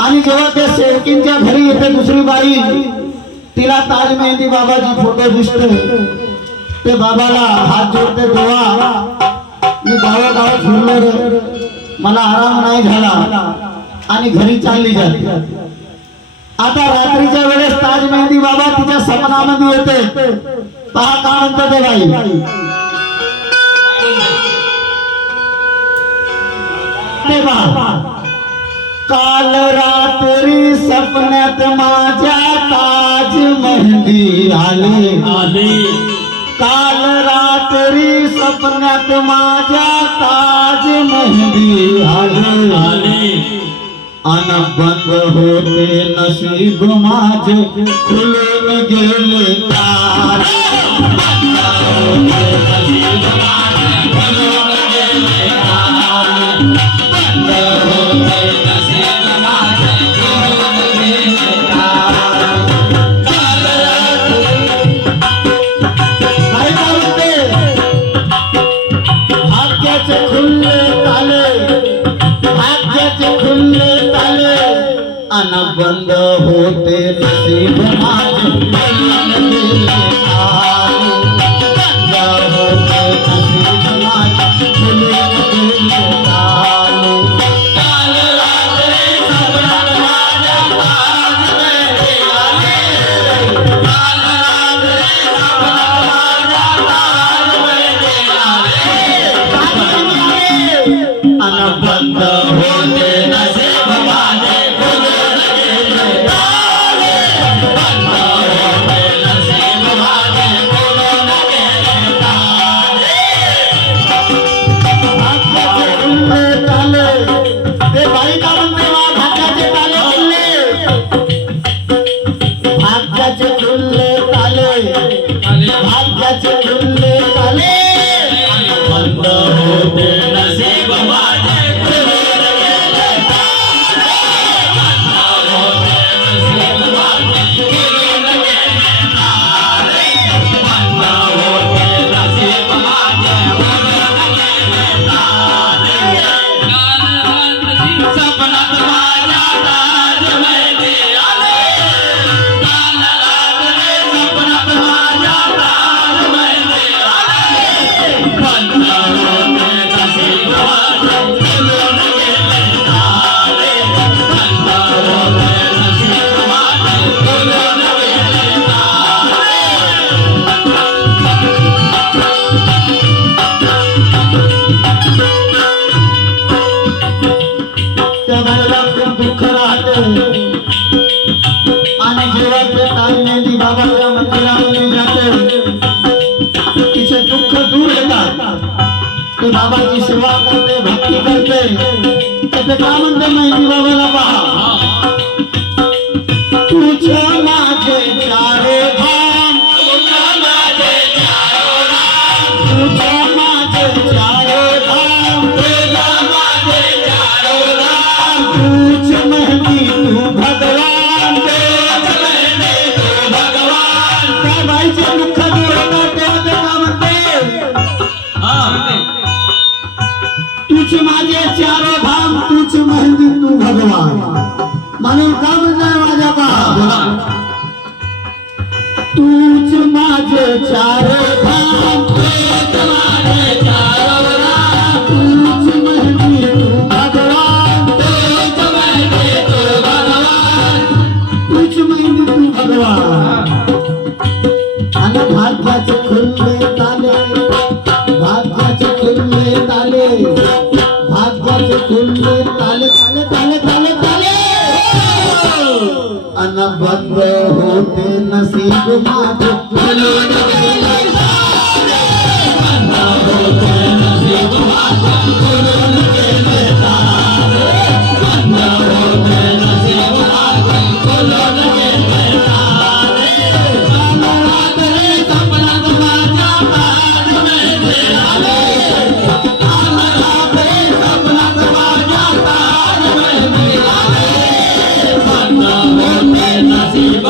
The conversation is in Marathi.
आणि जेव्हा त्या सेवकींच्या घरी येते दुसरी बाई, तिला ताज मेहंदी बाबाची फोटो दिसतो, ते बाबाला हात जोडते, देवा मी गावागावात फिरलो रे, मला आराम नाही झाला, आणि घरी चालली जाते. आता रात्रीच्या वेळेस ताज मेहंदी बाबा तिच्या सपनामध्ये येते. पहा का म्हणतो ते बाई, काल रात्री सपन्यात माझ्या ताज मेहंदी आले, काल रात्री सपन्यात माझ्या ताज मेहंदी आले, अन बंद होते नसीब माझे खुलून गेले तार, बंद होते नसीब माझे खुलून गेले तार, बंद होते नसीब माझे खुलून गेले तार. काल रात्री सपनात माझ्या ताज मेहंदी आले, काल रात्री सपनात माझ्या ताज मेहंदी आले, अन बंद होते नसीब माझे बाबाच्या मंदिरामध्ये जाते, तिचे दुःख दूर होतात, ते बाबाची सेवा करते, भक्ती करते. तर ते का म्हणते मेहंदी बाबाला, पहा, तुझे माझे चारो धाम, तुझे माझे चारो धाम, तुझे माझे चारो धाम, तुझे माझे चारो धाम, तुझ मेहंदी तू भगवान, तुझ माझे चारो धाम, तुझ मेहंदी तू भगवान. म्हणून का म्हणताय माझ्या बा, तुझ माझे चारो धाम, तुझ माझे चारो धाम, तुझ मेहंदी तू भगवान, तुझ मेहंदी तू भगवान, तुझ मेहंदी तू भगवान. आणि भाग्याचे खुलले ताले, भाग्याचे खुलले ताले, भाग्याचे खुलले ताले, ताले ताले ताले ताले, अन बंद होते नसीब माझे खुलून गेले तारे, बंद होते नसीब माझे खुलून गेले तारे, बंद होते नसीब माझे खुलून गेले तारे. काल रात्री सपनात माझ्या ताज मेहंदी आले, काल रात्री सपनात माझ्या ताज मेहंदी आले, बंद होते नसीब